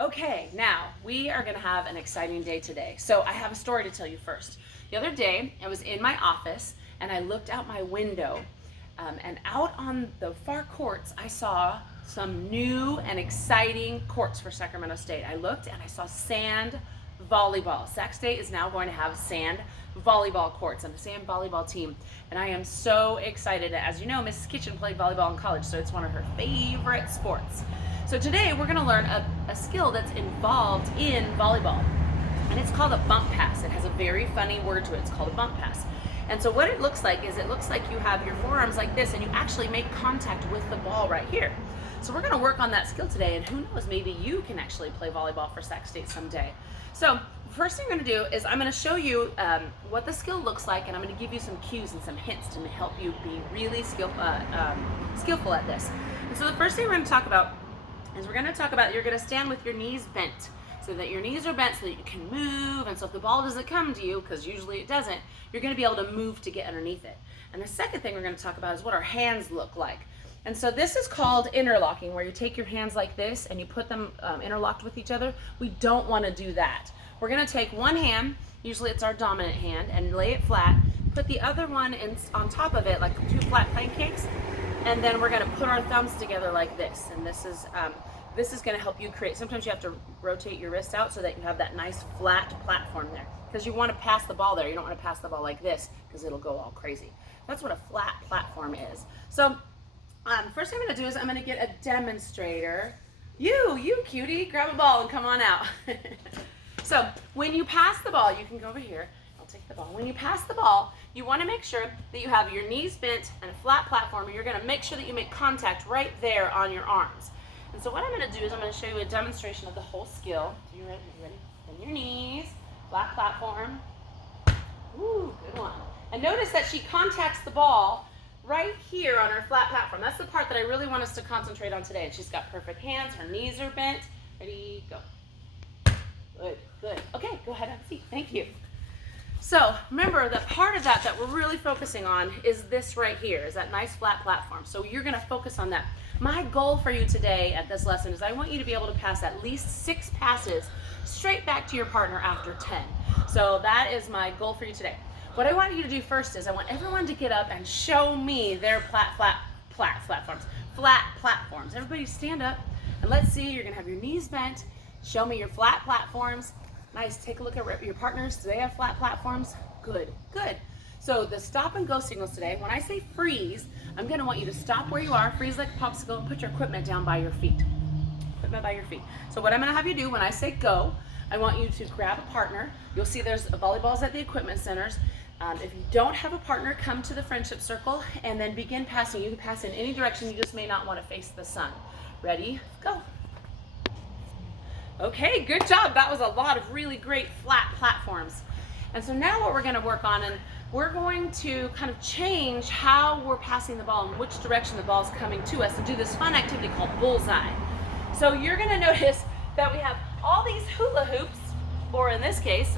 Okay, now we are going to have an exciting day today. So I have a story to tell you first. The other day, I was in my office and I looked out my window, and out on the far courts, I saw some new and exciting courts for Sacramento State. I looked and I saw sand volleyball. Sac State is now going to have sand volleyball courts and a sand volleyball team, and I am so excited. As you know, Mrs. Kitchen played volleyball in college, so it's one of her favorite sports. So today we're going to learn a skill that's involved in volleyball, and it's called a bump pass. It has a very funny word to it. It's called a bump pass. And so what it looks like is it looks like you have your forearms like this and you actually make contact with the ball right here. So we're going to work on that skill today, and who knows, maybe you can actually play volleyball for Sac State someday. So first thing I'm going to do is I'm going to show you what the skill looks like, and I'm going to give you some cues and some hints to help you be really skillful at this. And so the first thing we're going to talk about is you're going to stand with your knees bent, so that your knees are bent so that you can move, and so if the ball doesn't come to you, because usually it doesn't, you're going to be able to move to get underneath it. And the second thing we're going to talk about is what our hands look like. And so this is called interlocking, where you take your hands like this and you put them interlocked with each other. We don't want to do that. We're going to take one hand, usually it's our dominant hand, and lay it flat, put the other one on top of it like two flat pancakes, and then we're going to put our thumbs together like this. And this is going to help you create, sometimes you have to rotate your wrist out so that you have that nice flat platform there, because you want to pass the ball there. You don't want to pass the ball like this because it'll go all crazy. That's what a flat platform is. So first thing I'm going to do is I'm going to get a demonstrator. You cutie, grab a ball and come on out. So when you pass the ball, you can go over here. I'll take the ball. When you pass the ball, you want to make sure that you have your knees bent and a flat platform, and you're going to make sure that you make contact right there on your arms. And so what I'm going to do is I'm going to show you a demonstration of the whole skill. So you ready? Bend your knees, flat platform. Ooh, good one. And notice that she contacts the ball right here on her flat platform. That's the part that I really want us to concentrate on today. And she's got perfect hands. Her knees are bent. Ready, go. Good, good. Okay, go ahead and have a seat. Thank you. So remember that part of that we're really focusing on is this right here, is that nice flat platform. So you're going to focus on that. My goal for you today at this lesson is I want you to be able to pass at least 6 passes straight back to your partner after 10. So that is my goal for you today. What I want you to do first is I want everyone to get up and show me their flat platforms. Everybody stand up and let's see. You're going to have your knees bent. Show me your flat platforms. Nice. Take a look at your partners. Do they have flat platforms? Good, good. So the stop and go signals today, when I say freeze, I'm going to want you to stop where you are, freeze like a popsicle, and put your equipment down by your feet. Equipment by your feet. So what I'm going to have you do when I say go, I want you to grab a partner. You'll see there's volleyballs at the equipment centers. If you don't have a partner, come to the friendship circle and then begin passing. You can pass in any direction, you just may not want to face the sun. Ready? Go. Okay, good job. That was a lot of really great flat platforms. And so now what we're going to work on, and we're going to kind of change how we're passing the ball and which direction the ball's coming to us, and do this fun activity called bullseye. So you're going to notice that we have all these hula hoops, or in this case,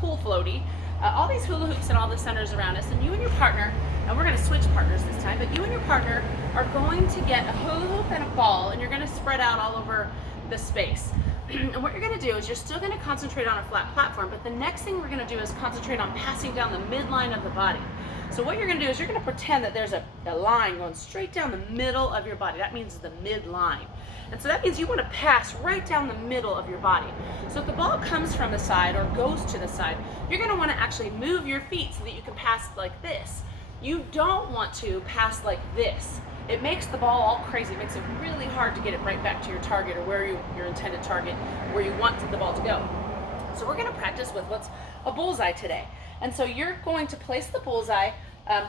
pool floaty, all these hula hoops in all the centers around us, and you and your partner, and we're going to switch partners this time, but you and your partner are going to get a hula hoop and a ball, and you're going to spread out all over the space. And what you're going to do is you're still going to concentrate on a flat platform, but the next thing we're going to do is concentrate on passing down the midline of the body. So what you're going to do is you're going to pretend that there's a line going straight down the middle of your body. That means the midline. And so that means you want to pass right down the middle of your body. So if the ball comes from the side or goes to the side, you're going to want to actually move your feet so that you can pass like this. You don't want to pass like this. It makes the ball all crazy. It makes it really hard to get it right back to your target, or where your intended target, where you want the ball to go. So we're going to practice with what's a bullseye today. And so you're going to place the bullseye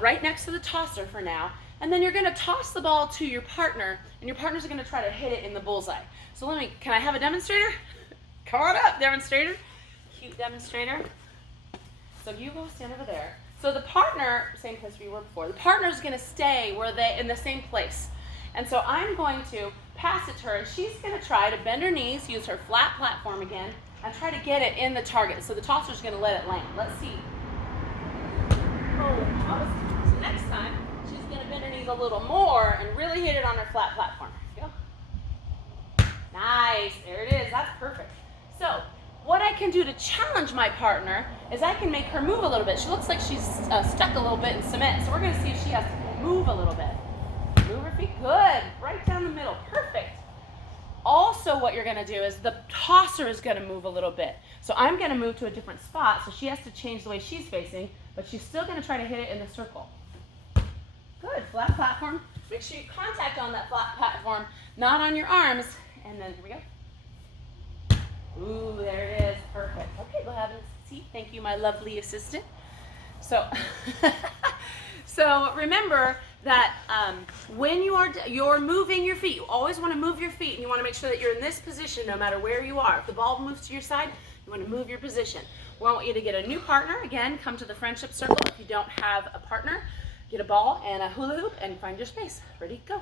right next to the tosser for now, and then you're going to toss the ball to your partner, and your partner's going to try to hit it in the bullseye. So can I have a demonstrator? Come on up, demonstrator. Cute demonstrator. So you go stand over there. So the partner, same place we were before, the partner's going to stay in the same place. And so I'm going to pass it to her, and she's going to try to bend her knees, use her flat platform again, and try to get it in the target. So the tosser's going to let it land. Let's see. Oh, so next time, she's going to bend her knees a little more and really hit it on her flat platform. Go. Nice. There it is. That's perfect. can do to challenge my partner is I can make her move a little bit. She looks like she's stuck a little bit in cement, so we're gonna see if she has to move a little bit. Move her feet, good, right down the middle, perfect. Also what you're gonna do is the tosser is gonna move a little bit. So I'm gonna move to a different spot, so she has to change the way she's facing, but she's still gonna try to hit it in the circle. Good, flat platform. Make sure you contact on that flat platform, not on your arms, and then here we go. Ooh, there it is, perfect. Okay, go have a seat. Thank you, my lovely assistant. So, so remember that when you're moving your feet, you always want to move your feet, and you want to make sure that you're in this position no matter where you are. If the ball moves to your side, you want to move your position. We want you to get a new partner. Again, come to the friendship circle. If you don't have a partner, get a ball and a hula hoop and find your space. Ready, go.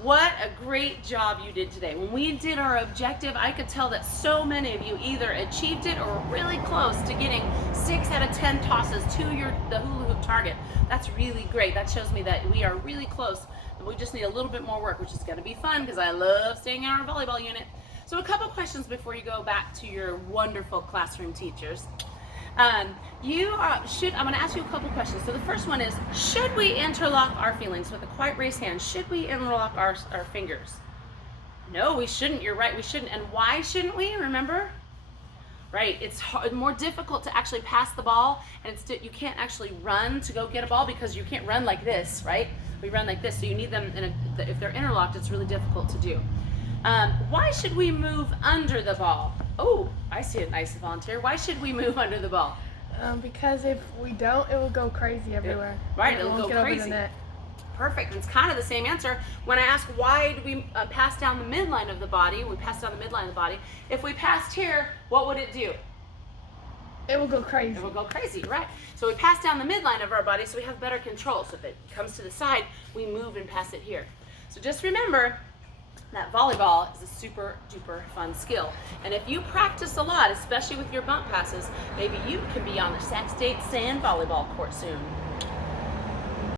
What a great job you did today. When we did our objective, I could tell that so many of you either achieved it or were really close to getting 6 out of 10 tosses to the hula hoop target. That's really great. That shows me that we are really close, and we just need a little bit more work, which is going to be fun because I love staying in our volleyball unit. So a couple questions before you go back to your wonderful classroom teachers. I'm going to ask you a couple questions. So the first one is, should we interlock our feelings? With a quiet raised hand, should we interlock our fingers? No, we shouldn't. You're right, we shouldn't. And why shouldn't we? Remember? Right, it's more difficult to actually pass the ball, and you can't actually run to go get a ball because you can't run like this, right? We run like this, so you need them, if they're interlocked, it's really difficult to do. Why should we move under the ball? Oh, I see a nice volunteer. Why should we move under the ball? Because if we don't, it will go crazy everywhere. Right, it'll go crazy. Over the net. Perfect. It's kind of the same answer. When I ask why do we pass down the midline of the body, we pass down the midline of the body. If we passed here, what would it do? It will go crazy. It will go crazy, right. So we pass down the midline of our body so we have better control. So if it comes to the side, we move and pass it here. So just remember that volleyball is a super duper fun skill. And if you practice a lot, especially with your bump passes, maybe you can be on the Sac State sand volleyball court soon.